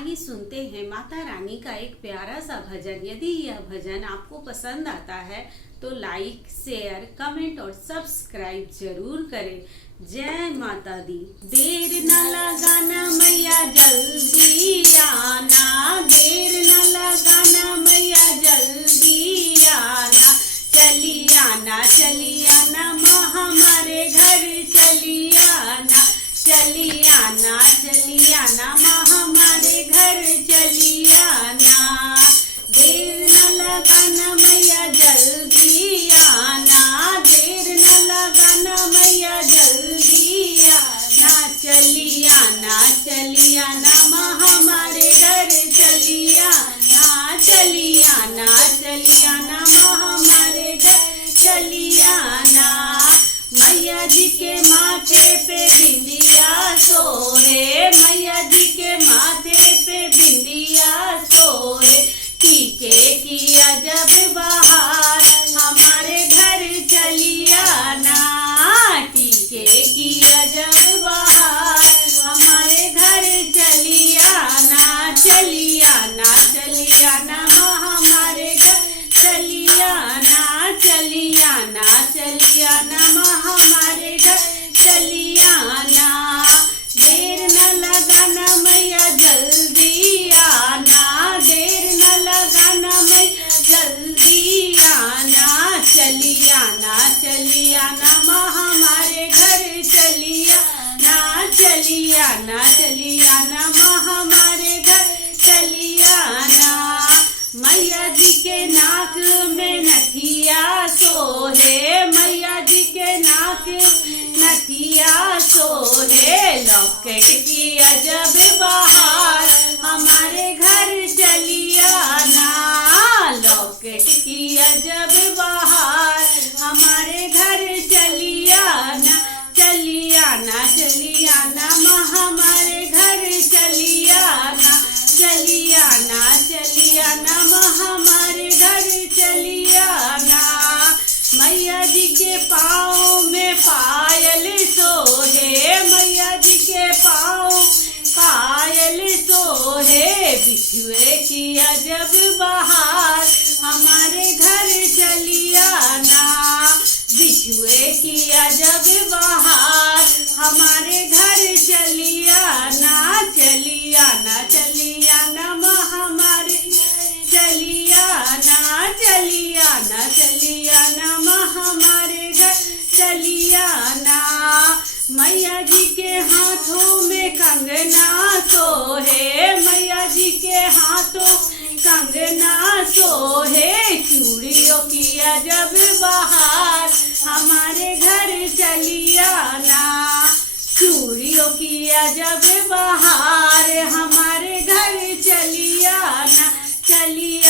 आइए सुनते हैं माता रानी का एक प्यारा सा भजन। यदि यह भजन आपको पसंद आता है तो लाइक, शेयर, कमेंट और सब्सक्राइब जरूर करें। जय माता दी। देर न लगाना मैया जल्दी आना, देर न लगाना मैया जल्दी आना, चली आना चली आना माँ हमारे घर चली आना, चली आना चली आना माँ हमारे घर चली आना। देर न लगाना मैया जल्दी आना, देर न लगाना मैया जल्दी आना, चली आना माँ हमारे घर चली आना, चली आना माँ हमारे घर चली आना। मैया जी के माथे पे बिंदिया सोहे, मैया जी के माथे पे बिंदिया सोहे, टीके की अजब बहार हमारे घर चली आना, टीके की अजब बहार हमारे घर चली आना, चली आना माँ हमारे घर चली आना, चली आना माँ हमारे घर चली आना। देर न लगाना मैया जल्दी आना, देर न लगाना मैया जल्दी आना, चली आना माँ हमारे घर चली आना, चली आना माँ हमारे घर चली आना। मैया जी के नाक में नथिया सोहे, मैया जी के नाक नथिया सोहे, लॉकेट की अजब बहार हमारे घर चली आना, लॉकेट की अजब बहार हमारे घर चली आना, चली आना माँ हमारे घर चली आना, चली आना माँ हमारे घर चली आना। मैया जी के पाँव में पायल सोहे, मैया जी के पाँव पायल सोहे, बिछुए की अजब बहार हमारे घर चली आना, बिछुए की अजब बहार हमारे घर चली आना, चली आना माँ हमारे चली आना माँ हमारे घर चली आना। मैया जी के हाथों में कंगना सोहे, मैया जी के हाथों कंगना सोहे, चूड़ियों की अजब बहार हमारे घर चली आना, चूड़ियों की अजब बहार हमारे घर चली आना, चली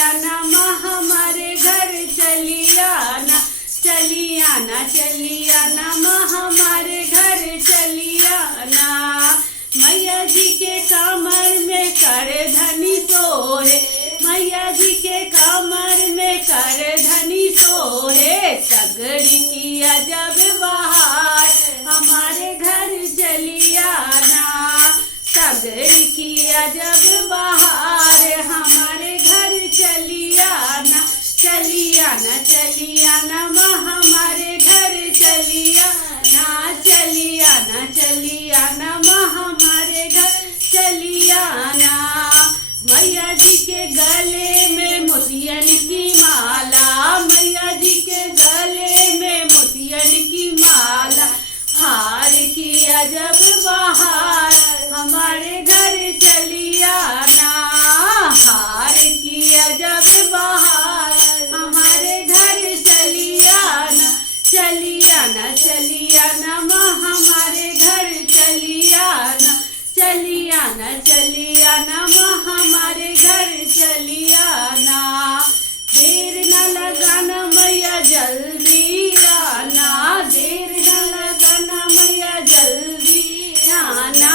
आना माँ हमारे घर चली आना, चली आना माँ हमारे घर चली आना। मैया जी के कमर में करधनी सोहे, मैया जी के कमर में करधनी सोहे, तगड़ी की अजब बहार हमारे घर चली आना, तगड़ी की अजब बहार हमारे घर चली आना, चली आना माँ हमारे घर चली आना, चली आना माँ हमारे घर चली आना। मैया जी के गले में मोतियन की माला, मैया जी के गले में मोतियन की माला, हार की अजब बहार हमारे घर चली आना, हार की अजब बहार हमारे घर चली आना, चली आना माँ हमारे घर चली आना, चली आना माँ हमारे घर चली आना। देर न लगाना मैया जल्दी आना, देर न लगाना मैया जल्दी आना,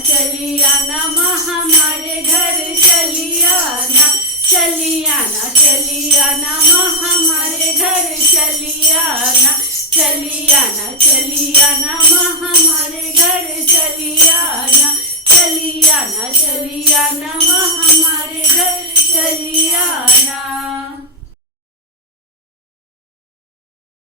चली आना माँ हमारे घर चली आना, चली आना माँ हमारे घर चली आना, चली आना माँ हमारे घर चली आना, चली मैया नमः।